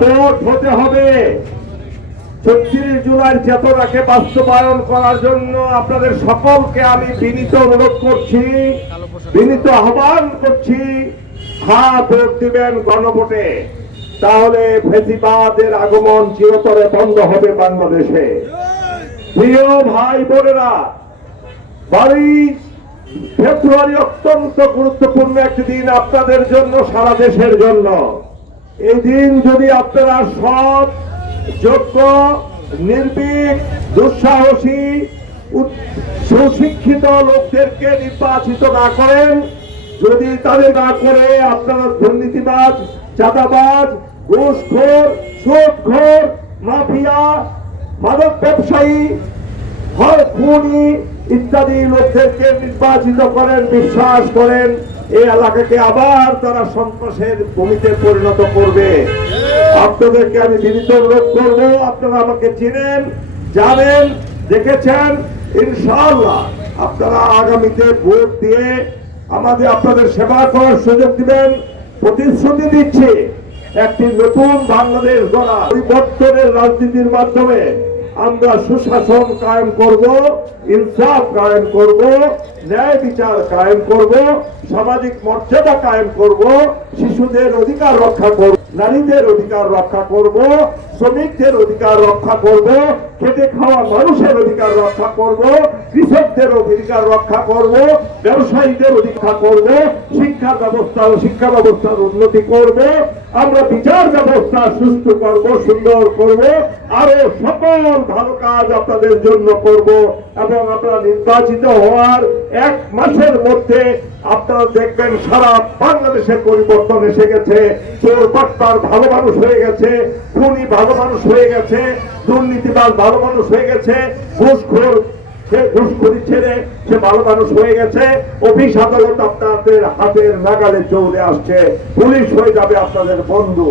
Vote হতে হবে। ৩৬ জুলাই চেতনাকে বাস্তবায়ন করার জন্য আপনাদের সকলকে আমি বিনীত অনুরোধ করছি, বিনীত আহ্বান করছি, হ্যাঁ ভোট দিবেন গণভোটে। তাহলে ফ্যাসিবাদের আগমন চিরতরে বন্ধ হবে বাংলাদেশে। প্রিয় ভাই বোনেরা, 22 ফেব্রুয়ারি অত্যন্ত গুরুত্বপূর্ণ একটি দিন আপনাদের জন্য, সারা দেশের জন্য। এই দিন যদি আপনারা সৎ, যোগ্য, নির্ভীক, দুঃসাহসী, সুশিক্ষিত লোকদেরকে নির্বাচিত না করেন, যদি তাদের না করে আপনারা দুর্নীতিবাজ, চাঁদাবাজ, ঘুষখোর, সুদখোর, মাফিয়া, মাদক ব্যবসায়ী, খুনি ইত্যাদি লোকদেরকে নির্বাচিত করেন, বিশ্বাস করেন এই এলাকাকে আবার তারা সন্ত্রাসের ভূমিতে পরিণত করবে। আপনাদেরকে আমি বিনীত অনুরোধ করবো, আপনারা আমাকে চিনেন, জানেন, দেখেছেন। ইনশাআল্লাহ আপনারা আগামীতে ভোট দিয়ে আপনাদের সেবা করার সুযোগ দিবেন। প্রতিশ্রুতি দিচ্ছি, একটি নতুন বাংলাদেশ গড়া, পরিবর্তনের রাজনীতির মাধ্যমে আমরা সুশাসন কায়েম করব, ইনসাফ কায়েম করব, ন্যায় বিচার কায়েম করব, সামাজিক মর্যাদা কায়েম করব, শিশুদের অধিকার রক্ষা করব, নারীদের অধিকার রক্ষা করব, শ্রমিকদের অধিকার রক্ষা করব, খেটে খাওয়া মানুষের অধিকার রক্ষা করব, কৃষকদের অধিকার রক্ষা করব, ব্যবসায়ীদের অধিকার করব, শিক্ষা ব্যবস্থার উন্নতি করব, আমরা বিচার ব্যবস্থা সুষ্ঠু করব, সুন্দর করব, আরো সকল ভালো কাজ আপনাদের জন্য করব। এবং আপনারা নির্বাচিত হওয়ার 1 মাসের মধ্যে আপনারা দেখবেন সারা বাংলাদেশে পরিবর্তন এসে গেছে। চোর বাটপার ভালো মানুষ হয়ে গেছে, খুনি ভালো মানুষ হয়ে গেছে, দুর্নীতিবাজ ভালো মানুষ হয়ে গেছে, ঘুষখোর ঘুষখোরি ছেড়ে সে ভালো মানুষ হয়ে গেছে। অফিস আদালত আপনাদের হাতের নাগালে চলে আসছে, পুলিশ হয়ে যাবে আপনাদের বন্ধু।